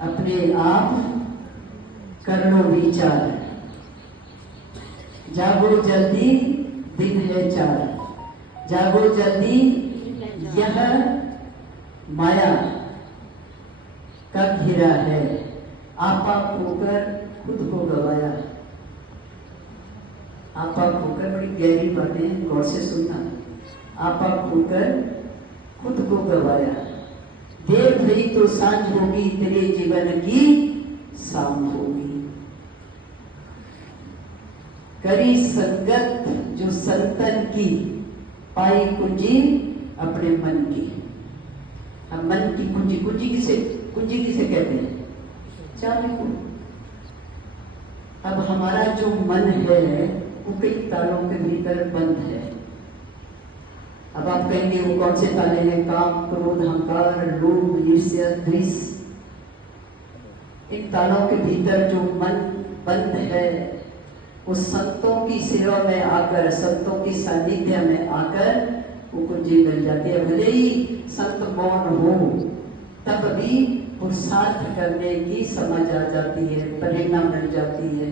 अपने आप कर लो विचार, जागो जल्दी दिन है चार, जागो जल्दी यह माया का घेरा है, आपा खोकर खुद को गवाया। आपा खोकर, बड़ी गहरी बातें, गौर से सुनना। आपा खोकर खुद को गवाया, देर भई तो सांझ होगी, तेरे जीवन की शाम होगी। करी संगत जो संतन की, पाई कुंजी अपने मन की। अब मन की कुंजी, कुंजी किसे कहते हैं? चाबी को। अब हमारा जो मन है वो कई तालों के भीतर बंद है। अब आप कहेंगे वो कौन से ताले हैं? काम, क्रोध, अहंकार, लोभ, ईर्ष्या, द्वेष। इन तालों के भीतर जो मन बंद है, उस संतों की सेवा में आकर, संतों की सानिध्य में आकर वो कुंजी मिल जाती है। भले ही संत मौन हो, तब भी पुरुषार्थ करने की समझ आ जाती है, प्रेरणा मिल जाती है,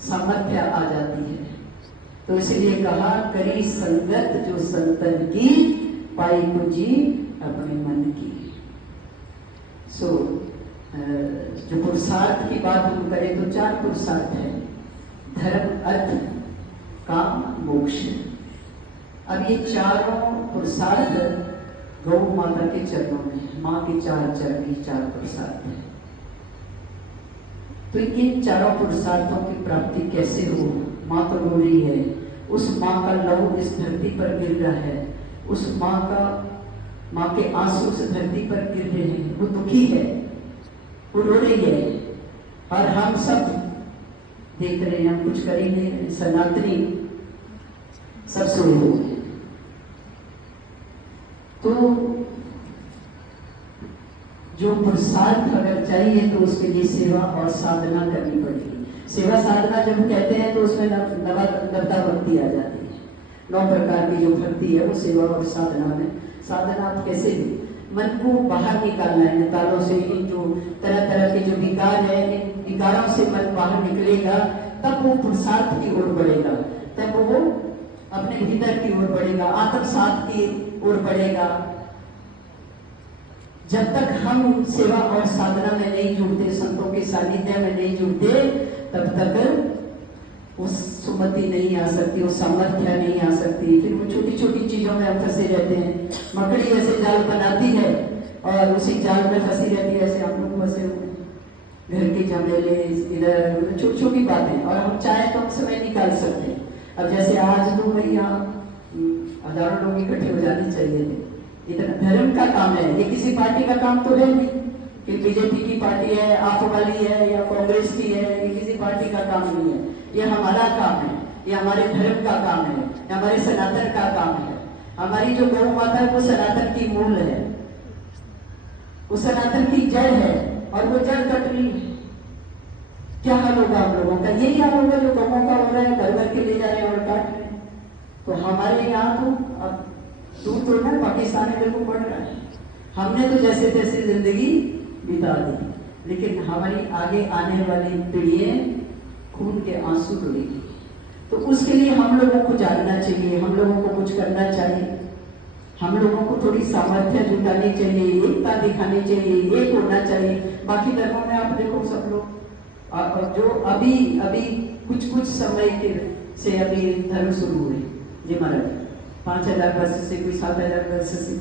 सामर्थ्य आ जाती है। तो इसलिए कहा, करी संगत जो संतन की, पाई कुंजी अपने मन की। सो जो पुरुषार्थ की बात हम करें तो 4 पुरुषार्थ है: धर्म, अर्थ, काम, मोक्ष। अब ये चारों पुरुषार्थ गौ माता के चरणों में, माँ के 4 चरण, 4 पुरुषार्थ है। तो इन चारों पुरुषार्थों की प्राप्ति कैसे हो? माँ तो रो रही है, उस माँ का लहू इस धरती पर गिर रहा है, उस माँ के आंसू इस धरती पर गिर रहे हैं, वो दुखी है, वो रो रही है, और हम सब देख रहे हैं, हम कुछ कर ही नहीं रहे। सनातनी सब सोए हुए। तो जो पुरुषार्थ अगर चाहिए तो उसके लिए सेवा और साधना करनी पड़ेगी। सेवा साधना जब कहते हैं तो उसमें नवता भक्ति आ जाती है। 9 प्रकार की जो भक्ति है वो सेवा और साधना में। साधना आप कैसे भी मन को बाहर निकालना है तालों से, इन जो तरह तरह के जो विकार है, इन विकारों से मन बाहर निकलेगा, तब वो पुरुषार्थ की ओर बढ़ेगा, तब वो अपने भीतर की ओर बढ़ेगा, आत्मसात की ओर बढ़ेगा। जब तक हम सेवा और साधना में नहीं जुड़ते, संतों के सानिध्य में नहीं जुड़ते, तब तक उस सुमति नहीं आ सकती, उस सामर्थ्य नहीं आ सकती। फिर वो छोटी छोटी चीजों में हम फंसे रहते हैं। मकड़ी ऐसे जाल बनाती है और उसी जाल में फंसी रहती है, ऐसे हम लोग फंसे हुए, घर के झमेले, इधर छोटी छोटी बातें, और हम चाहे तो हम समय निकाल सकते हैं। अब जैसे आज तो भाई यहाँ हजारों लोग इकट्ठे हो जाने चाहिए थे, इतना धर्म का काम है, ये किसी पार्टी का काम तो है नहीं कि बीजेपी की पार्टी है, आप वाली है या कांग्रेस की है, ये किसी पार्टी का काम नहीं है, ये हमारा काम है, ये हमारे धर्म का काम है, ये हमारे सनातन का काम है। हमारी जो गौ माता है वो सनातन की मूल है, वो सनातन की जड़ है, और वो जड़ कट रही है। क्या हाल होगा हम लोगों का? यही हाल होगा जो गौों का हो रहा है, घर के ले जा रहे हैं और काट रहे हैं। तो हमारे यहाँ तो अब दूर तो ना, पाकिस्तान में बिल्कुल बढ़ रहा है। हमने तो जैसे तैसे जिंदगी बिता दी, लेकिन हमारी आगे आने वाली पीढ़ियां खून के आंसू रोएगी। तो उसके लिए हम लोगों को जानना चाहिए, हम लोगों को कुछ करना चाहिए, हम लोगों को थोड़ी सामर्थ्य जुटानी चाहिए, एकता दिखानी चाहिए, एक होना चाहिए। बाकी धर्मों में आप देखो सब लोग, और जो अभी कुछ समय के से अभी धर्म शुरू हुए, जी महाराज 5000 वर्ष से, कोई 7000 वर्ष से,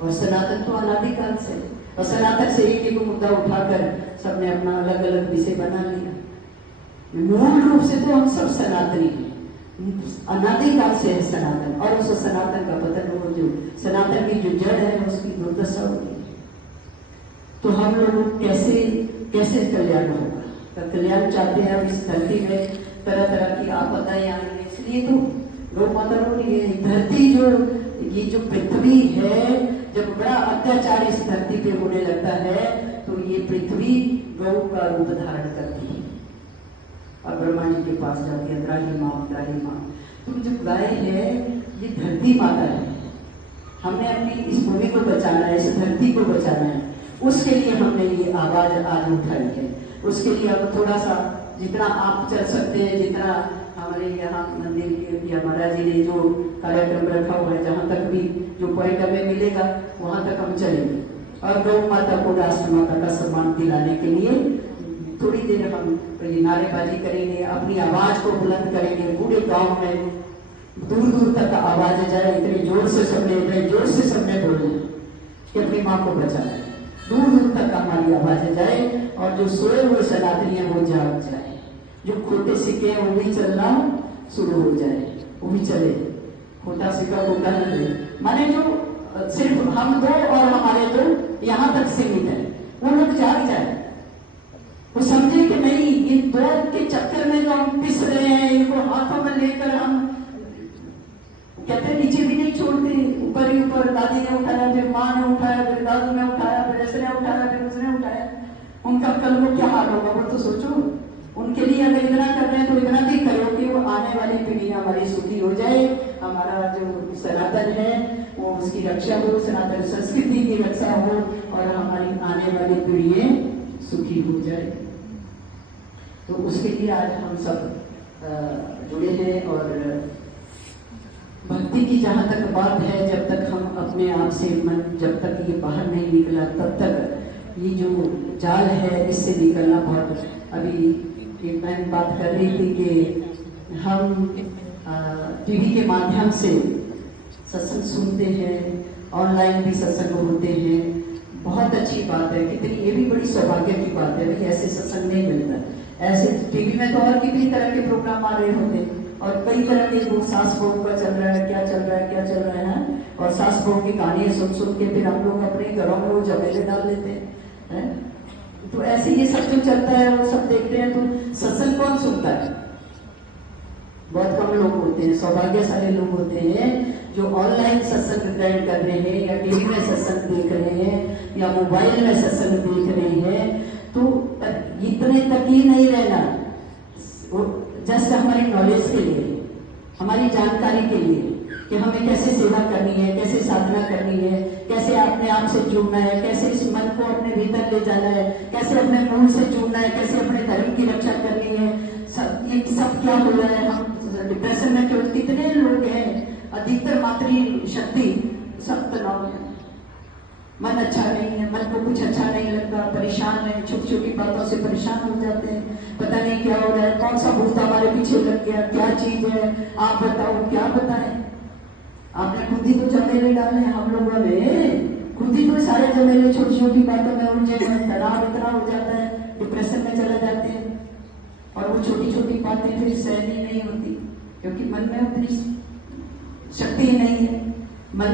और सनातन तो अनादिकाल से, और सनातन से एक मुद्दा उठाकर सबने अपना अलग अलग विषय बना लिया। मूल रूप से तो हम सब सनातनी हैं, अनादिकाल से है सनातन, और उस सनातन का पतन हो, जो सनातन की जो जड़ है उसकी दुर्दशा होगी। तो हम लोग कैसे कल्याण होगा? तो कल्याण चाहते हैं हम इस धरती में तरह तरह की आपदाएं आएंगी, इसलिए तो गौ माता रो रही है। धरती जो ये जो पृथ्वी है, जब बड़ा अत्याचार इस धरती पे होने लगता है तो ये पृथ्वी गौ का रूप धारण करती है और ब्रह्मा जी के पास जाती है, त्राही माँ। तो जो गाय है ये धरती माता है, हमने अपनी इस भूमि को बचाना है, इस धरती को बचाना है। उसके लिए हमने ये आवाज आज उठाई है। उसके लिए अब थोड़ा सा जितना आप चल सकते हैं, जितना हमारे यहाँ मंदिर के या महाराज जी ने जो कार्यक्रम रखा हुआ है, जहाँ तक भी जो पॉइंट हमें मिलेगा वहाँ तक हम चलेंगे। और गौ माता को, राष्ट्र माता का सम्मान दिलाने के लिए थोड़ी देर हम ये नारेबाजी करेंगे, अपनी आवाज को बुलंद करेंगे पूरे गांव में, दूर दूर तक आवाज जाए, इतने जोर से सबने बोले कि अपनी माँ को बचाए, दूर दूर तक हमारी आवाज जाए और जो सोए हुए सनातनी है वो जाग जाए, जो खोटे सिक्के हैं वो भी चलना शुरू हो जाए, वो भी चले, खोटा सिक्का खोटा न दे, माने जो सिर्फ हम दो और हमारे दो यहाँ तक सीमित है, वो लोग जाग जाए, वो समझे कि नहीं ये दो के चक्कर में जो हम पिस रहे हैं, इनको हाथों में लेकर हम कहते नीचे भी नहीं छोड़ते, ऊपर ही ऊपर, दादी ने उठाया, फिर माँ ने उठाया, फिर दादू ने उठाया, फिर इसने उठाया, फिर उसने उठाया, उनका कल को क्या हाल होगा वो तो सोचो। उनके लिए अगर इतना कर रहे हैं तो इतना भी करो कि वो आने वाली पीढ़ी हमारी सुखी हो जाए, हमारा जो सनातन है वो उसकी रक्षा हो, सनातन संस्कृति की रक्षा हो और हमारी आने वाली पीढ़ी सुखी हो जाए। तो उसके लिए आज हम सब जुड़े हैं। और भक्ति की जहाँ तक बात है, जब तक हम अपने आप से मन, जब तक ये बाहर नहीं निकला तब तक ये जो जाल है इससे निकलना बहुत। अभी मैं बात कर रही थी कि हम टीवी के माध्यम से सत्संग सुनते हैं, ऑनलाइन भी सत्संग होते हैं, बहुत अच्छी बात है, कितनी ये भी बड़ी सौभाग्य की बात है भाई, ऐसे सत्संग नहीं मिलता। ऐसे टीवी में तो और कितनी तरह के प्रोग्राम आ रहे होते हैं और कई तरह के वो सास बहू का चल रहा है, क्या चल रहा है और सास बहू की कहानियां सुन के फिर हम लोग अपने घरों में वो झमेले डाल लेते हैं। तो ऐसे ये सब जो चलता है वो सब देखते हैं, तो सत्संग कौन सुनता है? बहुत कम लोग होते हैं, सौभाग्यशाली लोग होते हैं जो ऑनलाइन सत्संग ग्रहण कर रहे हैं या टीवी में सत्संग देख रहे हैं या मोबाइल में सत्संग देख रहे हैं। तो इतने तक ही नहीं रहना, जस्ट हमारी नॉलेज के लिए, हमारी जानकारी के लिए कि हमें कैसे सेवा करनी है, कैसे साधना करनी है, कैसे अपने आप से जुड़ना है, कैसे इस मन को अपने भीतर ले जाना है, कैसे अपने मूल से जुड़ना है, कैसे अपने धर्म की रक्षा करनी है। ये सब क्या हो रहा है? हम डिप्रेशन में केवल कितने लोग हैं, अधिकतर मातृ शक्ति सब तनाव है, मन अच्छा नहीं है, मन को कुछ अच्छा नहीं लगता, परेशान है, छोटी छोटी बातों से परेशान हो जाते हैं, पता नहीं क्या हो रहा है, कौन सा भूत हमारे पीछे लग गया, क्या चीज है, आप बताओ, क्या बताएं? आपने खुद ही तो झमेले डाले हैं, हम लोगों ने खुद ही तो सारे झमेले छोटी छोटी बातों में उलझे हैं, तनाव इतना हो जाता है, डिप्रेशन में चले जाते हैं और वो छोटी छोटी बातें फिर सहनी नहीं होती क्योंकि मन में उतनी शक्ति नहीं है। मन